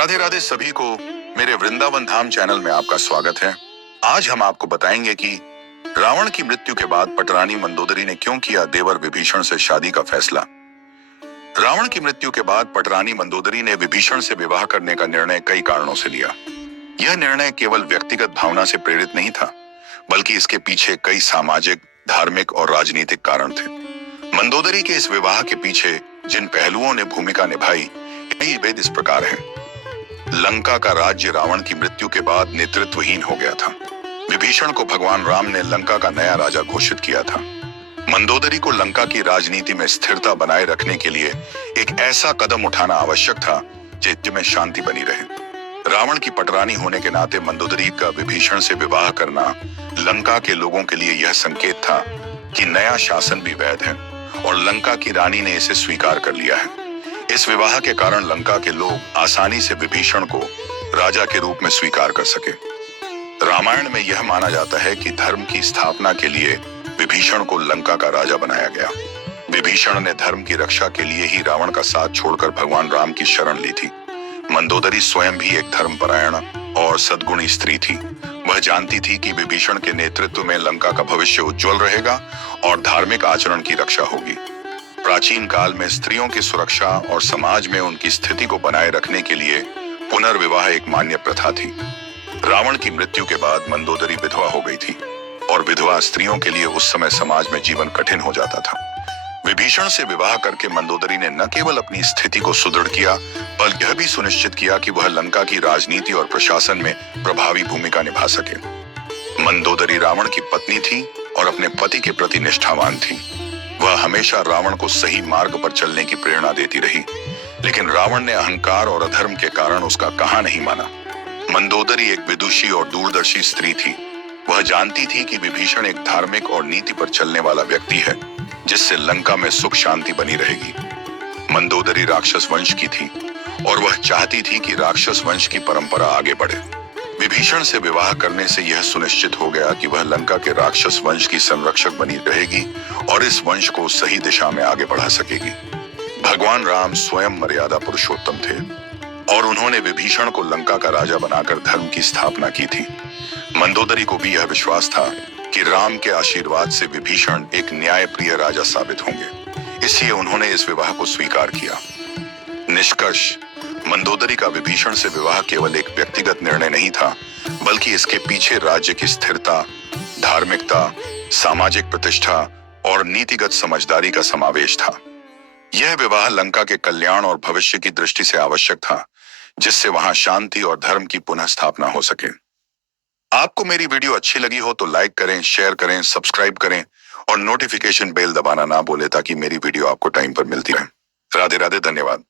राधे राधे सभी को मेरे वृंदावन धाम चैनल में आपका स्वागत है। आज हम आपको बताएंगे कि रावण की मृत्यु के बाद पटरानी मंदोदरी ने क्यों किया देवर विभीषण से शादी का फैसला। रावण की मृत्यु के बाद पटरानी मंदोदरी ने विभीषण से विवाह करने का निर्णय कई कारणों से लिया। यह निर्णय केवल व्यक्तिगत भावना से प्रेरित नहीं था, बल्कि इसके पीछे कई सामाजिक, धार्मिक और राजनीतिक कारण थे। मंदोदरी के इस विवाह के पीछे जिन पहलुओं ने भूमिका निभाई, कई भेद इस प्रकार हैं। लंका का राज्य रावण की मृत्यु के बाद नेतृत्वहीन हो गया था। विभीषण को भगवान राम ने लंका का नया राजा घोषित किया था। मंदोदरी को लंका की राजनीति में स्थिरता बनाए रखने के लिए एक ऐसा कदम उठाना आवश्यक था जिसमें शांति बनी रहे। रावण की पटरानी होने के नाते मंदोदरी का विभीषण से विवाह करना लंका के लोगों के लिए यह संकेत था कि नया शासन भी वैध है और लंका की रानी ने इसे स्वीकार कर लिया है। इस विवाह के कारण लंका के लोग आसानी से विभीषण को राजा के रूप में स्वीकार कर सके। रामायण में यह माना जाता है कि धर्म की स्थापना के लिए विभीषण को लंका का राजा बनाया गया। विभीषण ने धर्म की रक्षा के लिए ही रावण का साथ छोड़कर भगवान राम की शरण ली थी। मंदोदरी स्वयं भी एक धर्मपरायण और सद्गुणी स्त्री थी। वह जानती थी कि विभीषण के नेतृत्व में लंका का भविष्य उज्जवल रहेगा और धार्मिक आचरण की रक्षा होगी। प्राचीन काल में स्त्रियों की सुरक्षा और समाज में उनकी स्थिति को बनाए रखने के लिए पुनर्विवाह एक मान्य प्रथा थी। रावण की मृत्यु के बाद मंदोदरी विधवा हो गई थी और विधवा स्त्रियों के लिए उस समय समाज में जीवन कठिन हो जाता था। विभीषण से विवाह करके मंदोदरी ने न केवल अपनी स्थिति को सुदृढ़ किया, बल्कि यह भी सुनिश्चित किया कि वह लंका की राजनीति और प्रशासन में प्रभावी भूमिका निभा सके। मंदोदरी रावण की पत्नी थी और अपने पति के प्रति निष्ठावान थी। वह हमेशा रावण को सही मार्ग पर चलने की प्रेरणा देती रही, लेकिन रावण ने अहंकार और अधर्म के कारण उसका कहा नहीं माना। मंदोदरी एक विदुषी और दूरदर्शी स्त्री थी। वह जानती थी कि विभीषण एक धार्मिक और नीति पर चलने वाला व्यक्ति है, जिससे लंका में सुख शांति बनी रहेगी। मंदोदरी राक्षस वंश की थी और वह चाहती थी कि राक्षस वंश की परंपरा आगे बढ़े। विभीषण से विवाह करने से यह सुनिश्चित हो गया कि वह लंका के राक्षस वंश की संरक्षक बनी रहेगी और इस वंश को सही दिशा में आगे बढ़ा सकेगी। भगवान राम स्वयं मर्यादा पुरुषोत्तम थे और उन्होंने विभीषण को लंका का राजा बनाकर धर्म की स्थापना की थी। मंदोदरी को भी यह विश्वास था कि राम के आशीर्वाद से विभीषण एक न्यायप्रिय राजा साबित होंगे, इसलिए उन्होंने इस विवाह को स्वीकार किया। निष्कर्ष, मंदोदरी का विभीषण से विवाह केवल एक व्यक्तिगत निर्णय नहीं था, बल्कि इसके पीछे राज्य की स्थिरता, धार्मिकता, सामाजिक प्रतिष्ठा और नीतिगत समझदारी का समावेश था। यह विवाह लंका के कल्याण और भविष्य की दृष्टि से आवश्यक था, जिससे वहां शांति और धर्म की पुनः स्थापना हो सके। आपको मेरी वीडियो अच्छी लगी हो तो लाइक करें, शेयर करें, सब्सक्राइब करें और नोटिफिकेशन बेल दबाना ना भूलें ताकि मेरी वीडियो आपको टाइम पर मिलती रहे। राधे राधे, धन्यवाद।